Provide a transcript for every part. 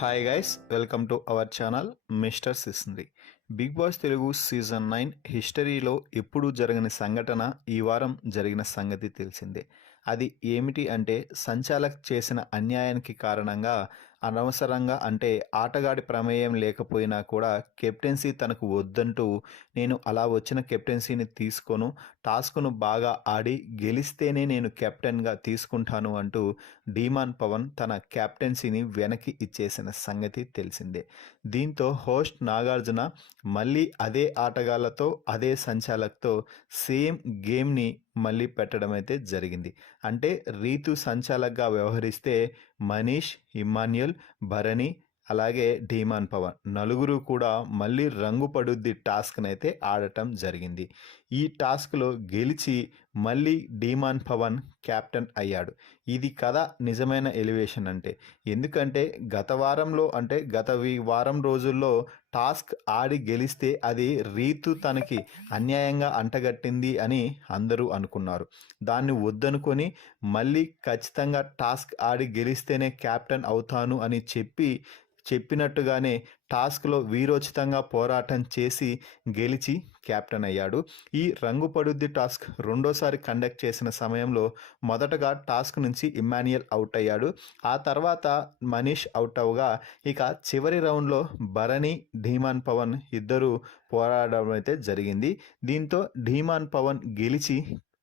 Hi guys, welcome to our channel mister Sisindri. Bigg Boss Telugu season 9 హిస్టరీలో ఎప్పుడూ జరగని సంఘటన ఈ వారం జరిగిన సంగతి తెలిసిందే. అది ఏమిటి అంటే, సంచాలక్ చేసిన అన్యాయానికి కారణంగా అనవసరంగా అంటే ఆటగాడి ప్రమేయం లేకపోయినా కూడా కెప్టెన్సీ తనకు వద్దంటూ, నేను అలా వచ్చిన కెప్టెన్సీని తీసుకోను, టాస్క్ను బాగా ఆడి గెలిస్తేనే నేను కెప్టెన్గా తీసుకుంటాను అంటూ డీమాన్ పవన్ తన కెప్టెన్సీని వెనక్కి ఇచ్చేసిన సంగతి తెలిసిందే. దీంతో హోస్ట్ నాగార్జున మళ్ళీ అదే ఆటగాళ్లతో అదే సంచాలక్తో సేమ్ గేమ్ని మళ్ళీ పెట్టడం అయితే జరిగింది. అంటే రీతు సంచాలక్గా వ్యవహరిస్తే మనీష్, ఇమ్మాన్యుయల్, భరణి అలాగే డీమాన్ పవన్ నలుగురు కూడా మళ్ళీ రంగు పడుద్ది టాస్క్నైతే ఆడటం జరిగింది. ఈ టాస్క్లో గెలిచి మళ్ళీ డీమాన్ పవన్ కెప్టెన్ అయ్యాడు. ఇది కదా నిజమైన ఎలివేషన్ అంటే. ఎందుకంటే గత వారం రోజుల్లో టాస్క్ ఆడి గెలిస్తే అది రీతు తనకి అన్యాయంగా అంటగట్టింది అని అందరూ అనుకున్నారు. దాన్ని వద్దనుకొని మళ్ళీ ఖచ్చితంగా టాస్క్ ఆడి గెలిస్తేనే కెప్టెన్ అవుతాను అని చెప్పినట్టుగానే టాస్క్లో వీరోచితంగా పోరాటం చేసి గెలిచి కెప్టెన్ అయ్యాడు. ఈ రంగు పడుద్ది టాస్క్ రెండోసారి కండక్ట్ చేసిన సమయంలో మొదటగా టాస్క్ నుంచి ఇమ్మాన్యుయల్ అవుట్ అయ్యాడు. ఆ తర్వాత మనీష్ అవుట్ అవగా ఇక చివరి రౌండ్లో భరణి, డీమాన్ పవన్ ఇద్దరు పోరాడడం అయితే జరిగింది. దీంతో డీమాన్ పవన్ గెలిచి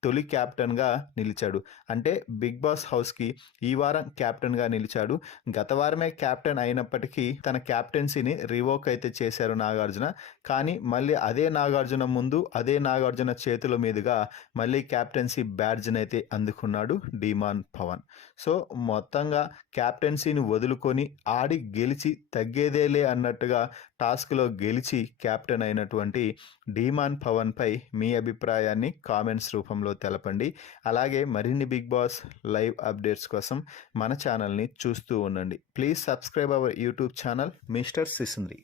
తొలి కెప్టెన్గా నిలిచాడు. అంటే బిగ్ బాస్ హౌస్కి ఈ వారం కెప్టెన్గా నిలిచాడు. గత వారమే కెప్టెన్ అయినప్పటికీ తన కెప్టెన్సీని రివోక్ అయితే చేశారు నాగార్జున. కానీ మళ్ళీ అదే నాగార్జున ముందు అదే నాగార్జున చేతుల మీదుగా మళ్ళీ కెప్టెన్సీ బ్యాడ్జ్ని అయితే అందుకున్నాడు డీమాన్ పవన్. సో మొత్తంగా కెప్టెన్సీని వదులుకొని ఆడి గెలిచి తగ్గేదేలే అన్నట్టుగా టాస్క్లో గెలిచి కెప్టెన్ అయినటువంటి డీమాన్ పవన్పై మీ అభిప్రాయాన్ని కామెంట్స్ రూపంలో తెలపండి. అలాగే మరిన్ని బిగ్ బాస్ లైవ్ అప్డేట్స్ కోసం మన ఛానల్ని చూస్తూ ఉండండి. Please subscribe our YouTube channel mister సిస్ంద్రి.